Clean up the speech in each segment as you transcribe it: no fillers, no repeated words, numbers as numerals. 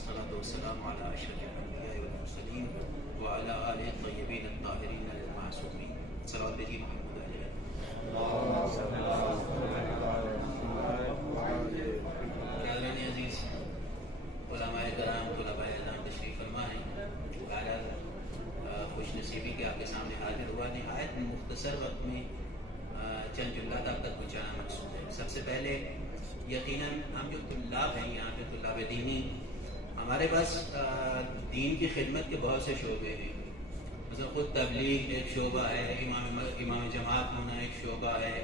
والصلاة والسلام على أشرف الأنبياء والمرسلين وعلى آله الطيبين الطاهرين المعصومين. صلوات بجی محمد علیہ. برادران عزیز، علماء کرام، طلباء اعظام تشریف فرما ہیں. بہرحال خوش نصیبی کہ آپ کے سامنے حاضر ہوا. نہایت مختصر وقت میں چند جملات آپ تک پہنچانا مقصود ہے. سب سے پہلے یقیناً ہم جو طلاب ہیں یہاں پہ طلاب دینی، ہمارے پاس دین کی خدمت کے بہت سے شعبے ہیں. مثلا خود تبلیغ ایک شعبہ ہے، امام جماعت ہونا ایک شعبہ ہے،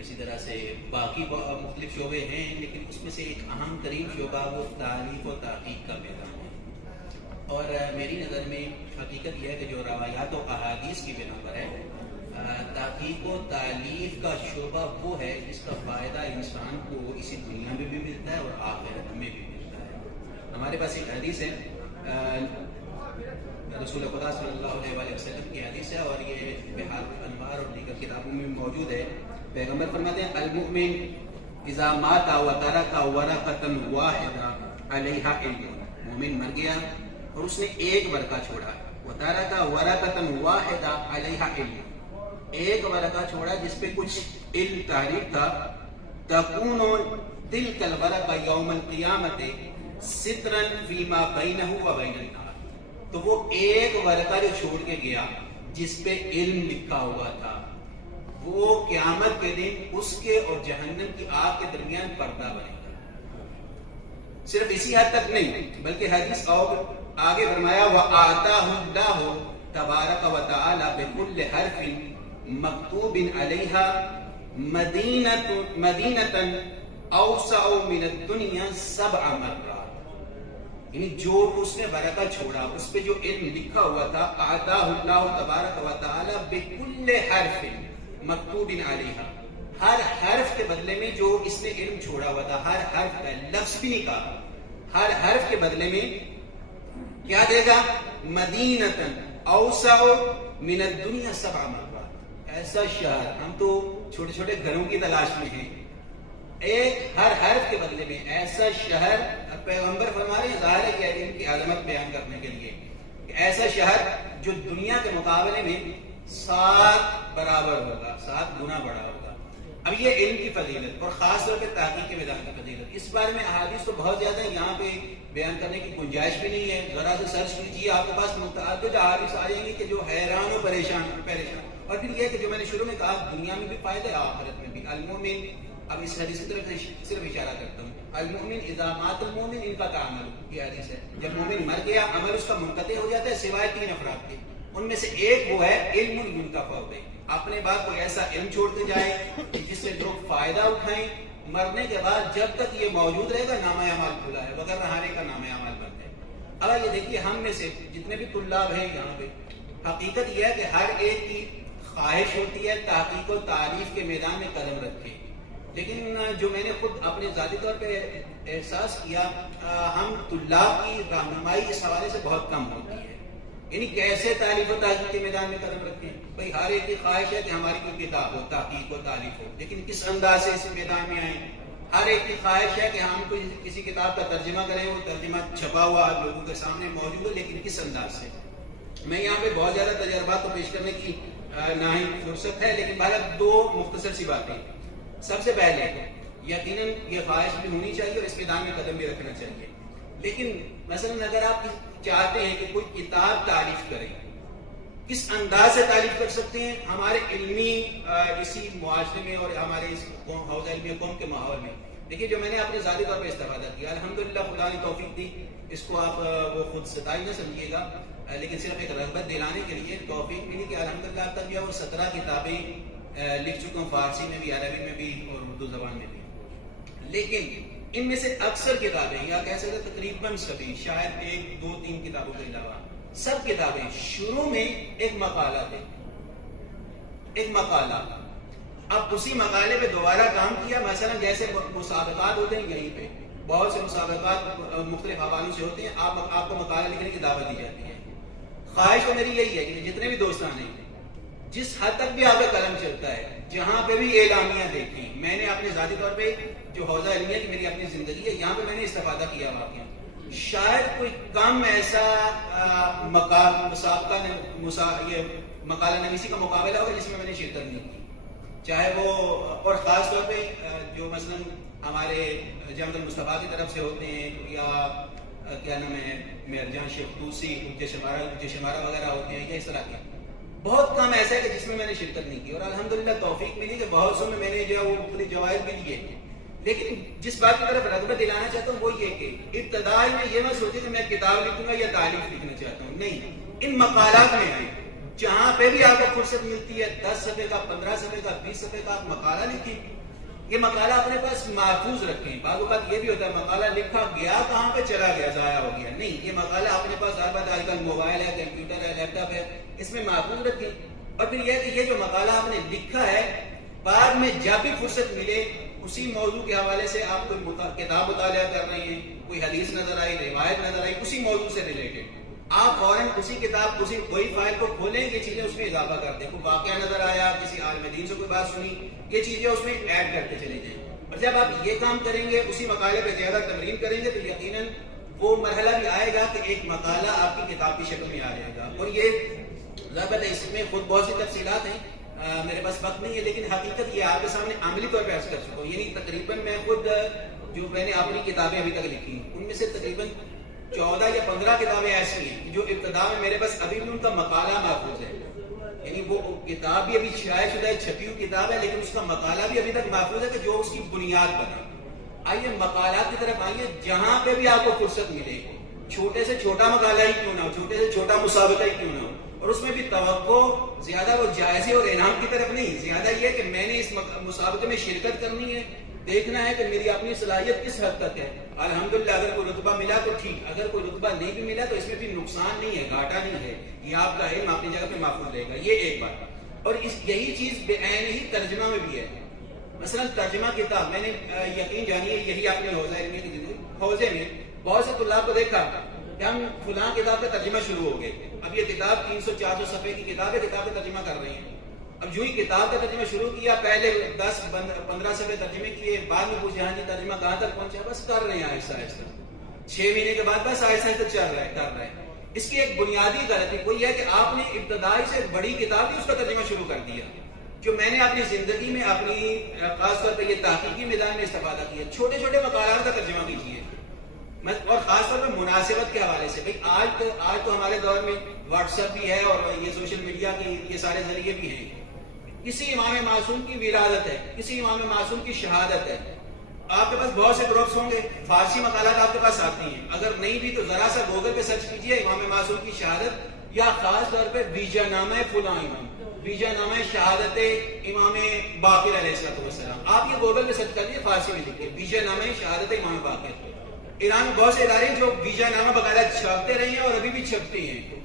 اسی طرح سے باقی مختلف شعبے ہیں، لیکن اس میں سے ایک اہم ترین شعبہ وہ تعلیف و تحقیق کا میدان ہے. اور میری نظر میں حقیقت یہ ہے کہ جو روایات و احادیث کی بنا پر ہے، تحقیق و تعلیف کا شعبہ وہ ہے جس کا فائدہ انسان کو اسی دنیا میں بھی ملتا ہے اور آخرت میں بھی ملتا ہے. ہمارے پاس ایک حدیث ہے، رسول خدا صلی اللہ علیہ وسلم کی حدیث ہے، اور یہ بحار الانوار اور دیگر کتابوں میں موجود ہے. پیغمبر فرماتے ہیں المؤمن اذا مات وترك ورقة واحدة علیہا علم. مومن مر گیا اور اس نے ایک ورقہ چھوڑا، وترك ورقة واحدة علیہا علم، ایک ورقہ چھوڑا جس پہ کچھ علم تحریف تھا. تکون تلک الورقہ یوم القیامت سترا فیما بینہ و بین النار. تو وہ ایک ورقہ جو چھوڑ کے گیا جس پہ علم لکھا ہوا تھا، وہ قیامت کے دن اس کے اور جہنم کی آگ کے درمیان پردہ بنے گا. صرف اسی حد تک نہیں بلکہ حدیث اور آگے فرمایا وَآتَاهُ اللَّهُ تَبَارَكَ وَتَعَالَى بِكُلِّ حَرْفٍ مکتوب علیہا مدینۃ اوسع من الدنیا 7 مرات. یعنی جو اس نے ورقہ چھوڑا اس پہ جو علم لکھا ہوا تھا، آتاہ اللہ تبارک و تعالی بکل حرف مکتوب علیہا، ہر حرف کے بدلے میں جو اس نے علم چھوڑا ہوا تھا، ہر حرف کا لفظ بھی نہیں کہا، ہر حرف کے بدلے میں کیا دے گا؟ مدینۃ اوسع من الدنیا 7 مرات. ایسا شہر، ہم تو چھوٹے چھوٹے گھروں کی تلاش میں ہیں، ایک ہر حرف کے بدلے میں ایسا شہر. پیغمبر فرما رہے ہیں، ظاہر ہے کہ علم کی عظمت بیان کرنے کے لیے، کہ ایسا شہر جو دنیا کے مقابلے میں 7 برابر ہوگا، 7 گنا بڑا ہوگا. اب یہ علم کی فضیلت اور خاص طور پہ تحقیق کے میدان کی فضیلت، اس بارے میں احادیث تو بہت زیادہ ہے، یہاں پہ بیان کرنے کی گنجائش بھی نہیں ہے. ذرا سے سرچ کیجیے، آپ کے پاس متعدد احادیث آ جائیں گی کہ جو حیران و پریشان. اور پھر یہ کہ جو میں نے شروع میں کہا، دنیا میں بھی فائدہ ہے آخرت میں بھی. المؤمن، اب اس حدیث کی طرف صرف اشارہ کرتا ہوں، المؤمن اذا مات المؤمن انقطع عمله، یہ حدیث ہے. جب مومن مر گیا عمل اس کا منقطع ہو جاتا ہے سوائے 3 افراد کے. ان میں سے ایک وہ ہے علم ينتفع به، اپنے بعد کوئی ایسا علم چھوڑتے جائے جس سے لوگ فائدہ اٹھائیں. مرنے کے بعد جب تک یہ موجود رہے گا نامہ اعمال کھلا ہے، بغیر رہانے کا نامہ اعمال بند ہے. اب یہ دیکھیے، ہم میں سے جتنے بھی طلاب ہیں یہاں پہ، حقیقت یہ ہے کہ ہر ایک کی خواہش ہوتی ہے تحقیق و تعریف کے میدان میں قدم رکھے، لیکن جو میں نے خود اپنے ذاتی طور پہ احساس کیا، ہم طلاب کی رہنمائی اس حوالے سے بہت کم ہوتی ہے. یعنی کیسے تعریف و تحقیق کے میدان میں قدم رکھیں. بھئی ہر ایک کی خواہش ہے کہ ہماری کوئی کتاب ہو، تحقیق و تعریف ہو، لیکن کس انداز سے اس میدان میں آئیں. ہر ایک کی خواہش ہے کہ ہم کوئی کسی کتاب کا ترجمہ کریں، وہ ترجمہ چھپا ہوا لوگوں کے سامنے موجود ہو، لیکن کس انداز سے. میں یہاں پہ بہت زیادہ تجربات تو پیش کرنے کی نہ ہی فرصت ہے، لیکن بہرحال 2 مختصر سی باتیں. سب سے پہلے یقیناً یہ خواہش بھی ہونی چاہیے اور اس میدان میں قدم بھی رکھنا چاہیے. لیکن مثلا اگر آپ چاہتے ہیں کہ کوئی کتاب تعریف کریں، کس انداز سے تعریف کر سکتے ہیں؟ ہمارے علمی اسی معاشرے میں اور ہمارے اس حوزہ علمی قوم کے ماحول میں دیکھیے، جو میں نے اپنے ذاتی طور پہ استفادہ کیا، الحمدللہ خدا نے توفیق دی. اس کو آپ وہ خود ستائی نہ سمجھیے گا، لیکن صرف ایک رغبت دلانے کے لیے توفیق ملی کہ الحمدللہ اب تک جو 17 کتابیں لکھ چکا ہوں، فارسی میں بھی، عربی میں بھی اور اردو زبان میں بھی. لیکن ان میں سے اکثر کتابیں، یا کہہ سکتے تقریباً سبھی، شاید 1 2 3 کتابوں کے علاوہ سب کتابیں شروع میں ایک مقالہ دے، ایک مقالہ. اب اسی مقالے پہ دوبارہ کام کیا. مثلا جیسے مسابقات ہوتے ہیں، یہیں پہ بہت سے مسابقات مختلف حوالوں سے ہوتے ہیں، آپ کو مقالہ لکھنے کی دعوت دی جاتی ہے. خواہش تو میری یہی ہے کہ جتنے بھی دوستان ہیں، جس حد تک بھی آپ کا قلم چلتا ہے، جہاں پہ بھی اعلامیہ دیکھی، میں نے اپنے ذاتی طور پہ جو حوزہ علمیہ کی میری اپنی زندگی ہے، یہاں پہ میں نے استفادہ کیا واقعہ. شاید کوئی کم ایسا یہ مقالہ نویسی کا مقابلہ ہوگا جس میں میں نے شرکت نہیں کی، چاہے وہ، اور خاص طور پہ جو مثلا ہمارے جامعۃ المصطفیٰ کی طرف سے ہوتے ہیں، یا کیا نام ہے مرجان شیخ توسی، شمارہ وغیرہ ہوتے ہیں، یا اس طرح کے بہت کم ایسا ہے کہ جس میں میں نے شرکت نہیں کی، اور الحمدللہ توفیق ملی کہ بہت سو میں میں نے جو ہے وہ پوری جوائز بھی لیے۔ لیکن جس بات کی طرف رغبت دلانا چاہتا ہوں وہ یہ کہ ابتدائی میں یہ نہ سوچے کہ میں کتاب لکھوں گا یا تعلیف لکھنا چاہتا ہوں، نہیں، ان مقالات میں آئے جہاں پہ بھی آپ کو فرصت ملتی ہے 10 صفحے کا، 15 صفحے کا، 20 صفحے کا آپ مقالہ لکھیں، یہ مقالہ اپنے پاس محفوظ رکھیں۔ بعض اوقات یہ بھی ہوتا ہے مقالہ لکھا گیا کہاں پہ چلا گیا، ضائع ہو گیا، نہیں، یہ مقالہ اپنے پاس ہر بات، آج کل موبائل ہے، کمپیوٹر ہے، لیپ ٹاپ ہے، اس میں محفوظ رکھیں۔ اور پھر یہ کہ یہ جو مقالہ آپ نے لکھا ہے بعد میں جب بھی فرصت ملے اسی موضوع کے حوالے سے آپ کوئی کتاب مطالعہ کر رہے ہیں، کوئی حدیث نظر آئی، روایت نظر آئی، اسی موضوع سے ریلیٹڈ، آپ فوراً اسی کتاب، اسی کوئی فائل کو کھولیں، یہ چیزیں اس میں اضافہ کرتے ہیں، کوئی واقعہ نظر آیا، کسی عالم دین سے کوئی بات سنی، یہ چیزیں اس میں ایڈ کرتے چلے جائیں۔ اور جب آپ یہ کام کریں گے، اسی مقالے پہ زیادہ تمرین کریں گے، تو یقیناً وہ مرحلہ بھی آئے گا کہ ایک مقالہ آپ کی کتاب کی شکل میں آ جائے گا۔ اور یہ ضابطہ، اس میں خود بہت سی تفصیلات ہیں، میرے پاس وقت نہیں ہے، لیکن حقیقت یہ آپ کے سامنے عملی طور پہ عرض کر چکا ہوں۔ یعنی تقریباً میں خود جو میں نے اپنی کتابیں ابھی تک لکھی ان میں سے تقریباً 14 یا 15 کتابیں ایسی ہیں جو ابتدا میں میرے پاس ابھی بھی ان کا مقالہ محفوظ ہے، یعنی وہ کتاب بھی ابھی شائع شدہ چھپی ہوئی کتاب ہے، لیکن اس کا مقالہ بھی ابھی تک محفوظ ہے کہ جو اس کی بنیاد بنا۔ آئیے مقالات کی طرف آئیے، جہاں پہ بھی آپ کو فرصت ملے، چھوٹے سے چھوٹا مقالہ ہی کیوں نہ ہو، چھوٹے سے چھوٹا مسابقہ ہی کیوں نہ ہو، اور اس میں بھی توقع زیادہ وہ جائزے اور انعام کی طرف نہیں، زیادہ یہ کہ میں نے اس مسابقے میں شرکت کرنی ہے، دیکھنا ہے کہ میری اپنی صلاحیت کس حد تک ہے۔ الحمدللہ اگر کوئی رتبہ ملا تو ٹھیک، اگر کوئی رتبہ نہیں بھی ملا تو اس میں بھی نقصان نہیں ہے، گھاٹا نہیں ہے، یہ آپ کا علم اپنی جگہ پہ محفوظ رہے گا، یہ ایک بات۔ اور یہی چیز بے عین ہی ترجمہ میں بھی ہے۔ مثلا ترجمہ کتاب، میں نے یقین جانیے یہی آپ نے حوزہ علمی کی زندگی، حوزے میں بہت سے طلاب کو دیکھا کہ ہم فلاں کتاب کا ترجمہ شروع ہو گئے، اب یہ کتاب 300-400 صفحے کی کتاب ہے، کتاب کا ترجمہ کر رہے ہیں۔ اب جو ہی کتاب کا ترجمہ شروع کیا، پہلے 10-15 صفحے ترجمے کیے، بعد میں پوچھا ہاں جی ترجمہ کہاں تک پہنچا، بس کر رہے ہیں آہستہ آہستہ، 6 مہینے کے بعد بس آہستہ آہستہ چل رہا ہے، کر رہے ہیں۔ اس کی ایک بنیادی غلطی وہ یہ ہے کہ آپ نے ابتدائی سے بڑی کتاب ہی اس کا ترجمہ شروع کر دیا، جو میں نے اپنی زندگی میں اپنی خاص طور پہ یہ تحقیقی میدان میں استفادہ کیا۔ چھوٹے چھوٹے مقالات کا ترجمہ کیجیے، اور خاص طور پہ مناسبت کے حوالے سے۔ بھائی آج تو ہمارے دور میں واٹس ایپ بھی ہے اور یہ سوشل میڈیا کی یہ سارے ذریعے بھی ہیں۔ کسی امام معصوم کی ولادت ہے، کسی امام معصوم کی شہادت ہے، آپ کے پاس بہت سے گروپس ہوں گے، فارسی مقالات آپ کے پاس آتی ہیں، اگر نہیں بھی تو ذرا سا گوگل پہ سرچ کیجیے امام معصوم کی شہادت، یا خاص طور پہ بیجا نامہ فلاں امام، بیجا نامہ شہادت امام باقر علیہ السلام، آپ یہ گوگل پہ سرچ کریے، فارسی میں لکھیے بیجا نامہ شہادت امام باقر۔ ایران میں بہت سے ادارے ہیں جو بیجا نامہ باقاعدہ چھاپتے رہے ہیں اور ابھی بھی چھپتے ہیں،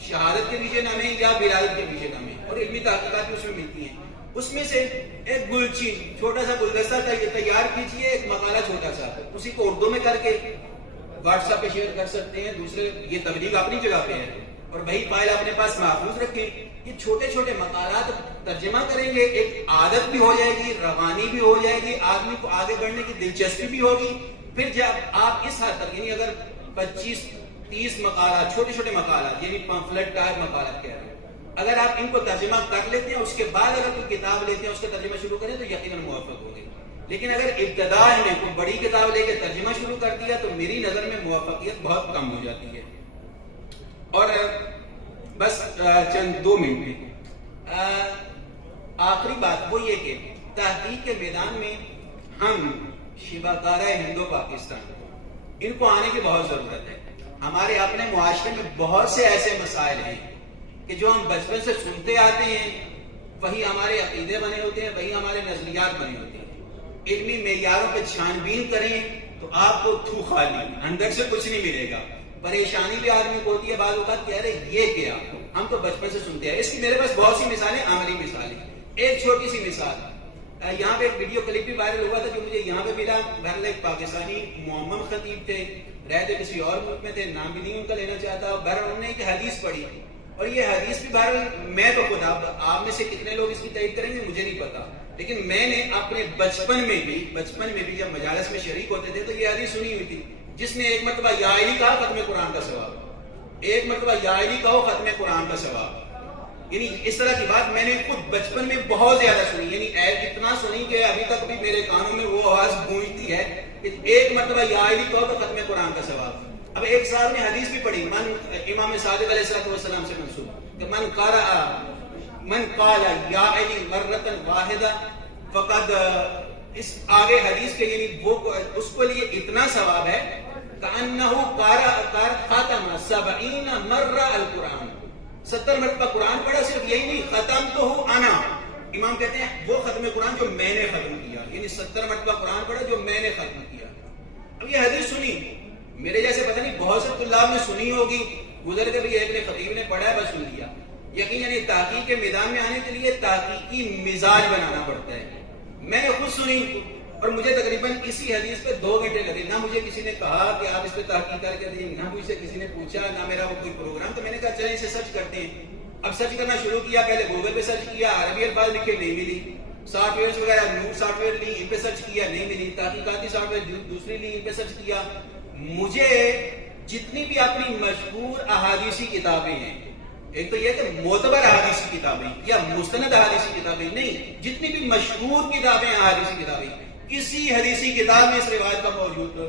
شہادت کے بیجے نامے یا ولادت کے بیجے نامے، اور علمی تحقیقات بھی اس میں ملتی ہیں۔ اس میں سے ایک گلچین، چھوٹا سا گلدستہ تیار کیجیے، ایک مقالہ چھوٹا سا، اسی کو اردو میں کر کے واٹس ایپ پہ شیئر کر سکتے ہیں، دوسرے یہ تبلیغ اپنی جگہ پہ ہے، اور وہی فائل اپنے پاس محفوظ رکھیں۔ یہ چھوٹے چھوٹے مقالات ترجمہ کریں گے، ایک عادت بھی ہو جائے گی، روانی بھی ہو جائے گی، آدمی کو آگے بڑھنے کی دلچسپی بھی ہوگی۔ پھر جب آپ اس حد تک، یعنی اگر 25-30 مقالات، چھوٹے چھوٹے مقالات، یعنی پمفلٹ ٹائپ مقالات کہہ رہے ہیں، اگر آپ ان کو ترجمہ کر لیتے ہیں، اس کے بعد اگر کوئی کتاب لیتے ہیں، اس کا ترجمہ شروع کریں تو یقیناً موفق ہوگی۔ لیکن اگر ابتدا میں کوئی بڑی کتاب لے کے ترجمہ شروع کر دیا تو میری نظر میں موفقیت بہت کم ہو جاتی ہے۔ اور بس چند 2 منٹ میں آخری بات وہ یہ کہ تحقیق کے میدان میں ہم شیبہ کارہ ہندو پاکستان، ان کو آنے کی بہت ضرورت ہے۔ ہمارے اپنے معاشرے میں بہت سے ایسے مسائل ہیں کہ جو ہم بچپن سے سنتے آتے ہیں، وہی ہمارے عقیدے بنے ہوتے ہیں، وہی ہمارے نظریات بنے ہوتے ہیں۔ علمی معیاروں پہ چھان بین کریں تو آپ کو تھو خالی، اندر سے کچھ نہیں ملے گا۔ پریشانی بھی آدمی کو ہوتی ہے بعض اوقات کہ ارے یہ کیا، ہم تو بچپن سے سنتے ہیں۔ اس کی میرے پاس بہت سی مثالیں، عملی مثالیں۔ ایک چھوٹی سی مثال، یہاں پہ ایک ویڈیو کلپ بھی وائرل ہوا تھا جو مجھے یہاں پہ ملا۔ بہرحال ایک پاکستانی محمد خطیب تھے، رہتے کسی اور ملک میں تھے، نام بھی نہیں ان کا لینا چاہتا۔ بہرحال انہوں نے ایک حدیث پڑھی، اور یہ حدیث بھی بہرحال میں تو خود، آپ میں سے کتنے لوگ اس کی تائید کریں گے مجھے نہیں پتا، لیکن میں نے اپنے بچپن میں بھی جب مجالس میں شریک ہوتے تھے تو یہ حدیث سنی ہوئی تھی۔ جس نے ایک مرتبہ یا علی کہا ختم قرآن کا ثواب, ایک مرتبہ یا علی کہو ختم قرآن کا ثواب. یعنی اس طرح کی بات میں نے خود بچپن میں بہت زیادہ سنی, یعنی اتنا سنی کہ ابھی تک بھی میرے کانوں میں وہ آواز گونجتی ہے کہ ایک مرتبہ یا علی کہو تو ختم قرآن کا ثواب. اب ایک صاحب نے حدیث بھی پڑھی, امام صادق علیہ السلام سے منسوب, کہ من قال یا علی مرتن واحدہ فقد, اس آگے حدیث کے یعنی وہ اس کو لیے اتنا ثواب ہے کأنہ ختم 70 مرہ القرآن, 70 مرتبہ قرآن پڑھا. صرف یہی نہیں, ختم تو ہوں انا, امام کہتے ہیں وہ ختم قرآن جو میں نے ختم کیا, یعنی 70 مرتبہ قرآن پڑھا جو میں نے ختم کیا. اب یہ حدیث سنی, میرے جیسے پتہ نہیں بہت سے طلاب نے سنی ہوگی, گزر کے بھی ایک نے خطیب نے پڑھا ہے بس سن لیا. یقیناً تحقیق کے میدان میں آنے کے لیے تحقیقی مزاج بنانا پڑتا ہے. میں نے خود سنی اور مجھے تقریباً اسی حدیث پہ 2 گھنٹے لگے. نہ مجھے کسی نے کہا کہ آپ اس پہ تحقیق کر کے دیں, نہ مجھ سے کسی نے پوچھا, نہ میرا وہ کوئی پروگرام. تو میں نے کہا چلیں اسے سرچ کرتے ہیں. اب سرچ کرنا شروع کیا, پہلے گوگل پہ سرچ کیا, عربی الفاظ لکھے نہیں ملی, سافٹ ویئر وغیرہ نور سافٹ ویئر لی, ان پہ سرچ کیا نہیں ملی, تحقیقاتی سافٹ ویئر دوسری لی, ان پہ سرچ کیا. مجھے جتنی بھی اپنی مشہور احادیثی کتابیں ہیں, ایک تو یہ کہ معتبر احادیثی کتابیں یا مستند احادیثی کتابیں نہیں, جتنی بھی مشہور کتابیں احادیثی کتابیں, کسی حدیثی کتاب میں اس روایت کا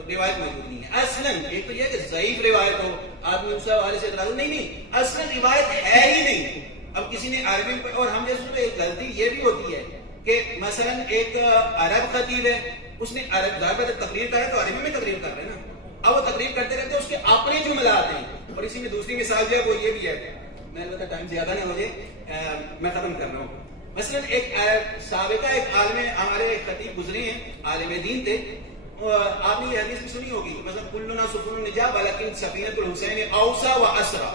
روایت موجود نہیں ہے. اصلاً ایک تو یہ کہ ضعیف روایت ہو, آدمی اس حوالے سے اعتراض نہیں, اصلاً روایت ہے ہی نہیں. اب کسی نے عربی پہ, اور ہم جیسے ایک غلطی یہ بھی ہوتی ہے کہ مثلا ایک عرب خطیب ہے, اس نے عرب تقریر کرا تو عربی میں تقریر کر رہے ہیں نا, اب وہ تقریر کرتے رہتے اس کے اپنے جملات ہیں. اور اسی میں دوسری مثال جو ہے وہ یہ بھی ہے, میں البتہ ٹائم زیادہ نہیں ہو جائے, میں ختم کر رہا ہوں. مثلا ایک سابقہ ایک عالم, ہمارے خطیب گزرے ہیں, عالم دین تھے, آپ نے یہ حدیث بھی سنی ہوگی, مثلا کلنا سفن نجات ولکن سفینۃ الحسین اوسع و اسرع,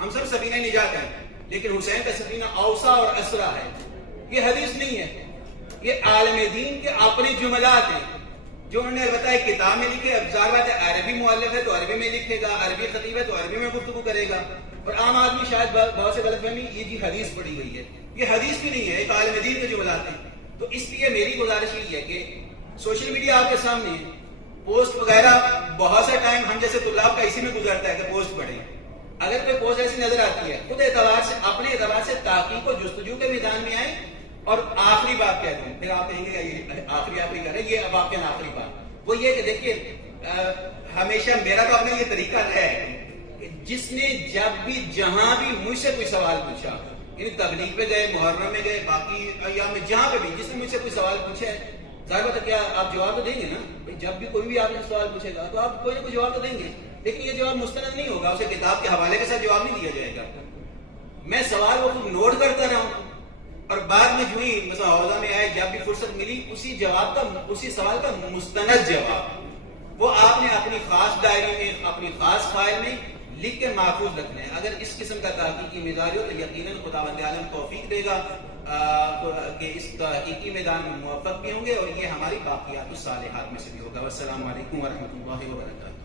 ہم سب سفینہ نجات ہیں لیکن حسین کا سفینہ اوسع اور اسرع ہے. یہ حدیث نہیں ہے, یہ عالم دین کے اپنے جملات ہیں جو انہوں نے البتہ ایک کتاب میں لکھے. اب ظاہر بات ہے عربی مؤلف ہے تو عربی میں لکھے گا, عربی خطیب ہے تو عربی میں گفتگو کرے گا, اور عام آدمی شاید بہت سے غلط فہمی یہ جی حدیث پڑھی گئی ہے, یہ حدیث بھی نہیں ہے, ایک عالم دین کے جملات ہیں. تو اس لیے میری گزارش یہ ہے کہ سوشل میڈیا آپ کے سامنے ہے, پوسٹ وغیرہ بہت سا ٹائم ہم جیسے طلاب کا اسی میں گزرتا ہے کہ پوسٹ پڑھیں. اگر کوئی پوسٹ ایسی نظر آتی ہے, خود اعتبار سے اپنے اعتبار سے تحقیق و جستجو کے میدان میں آئیں. اور آخری بات کہہ دوں, پھر آپ کہیں گے یہ آخری کر رہے, یہ اب آپ کے آخری بات وہ یہ کہ دیکھیے, ہمیشہ میرا تو اپنا یہ طریقہ رہا ہے کہ جس نے جب بھی جہاں بھی مجھ سے کوئی سوال پوچھا, یعنی تبلیغ پہ گئے, محرم میں گئے, باقی ایام میں جہاں پہ بھی جس نے مجھ سے کوئی سوال پوچھا ہے, ظاہر بات ہے کیا آپ جواب تو دیں گے نا, جب بھی کوئی بھی آپ نے سوال پوچھے گا تو آپ کوئی نہ کوئی جواب تو دیں گے, لیکن یہ جواب مستند نہیں ہوگا, اسے کتاب کے حوالے کے ساتھ جواب نہیں دیا جائے گا. میں سوال وہ خود نوٹ کرتا رہا ہوں, اور بعد میں جو ہی مثلا حوضہ میں آئے, جب بھی فرصت ملی, اسی جواب کا, اسی سوال کا مستند جواب وہ آپ نے اپنی خاص ڈائری میں, اپنی خاص فائل میں لکھ کے محفوظ رکھنا ہے. اگر اس قسم کا تحقیقی مزاج ہو تو یقیناً خداوند عالم توفیق دے گا کہ اس تحقیقی میدان میں موفق بھی ہوں گے, اور یہ ہماری باقیات الصالحات میں سے بھی ہوگا. والسلام علیکم ورحمۃ اللہ وبرکاتہ.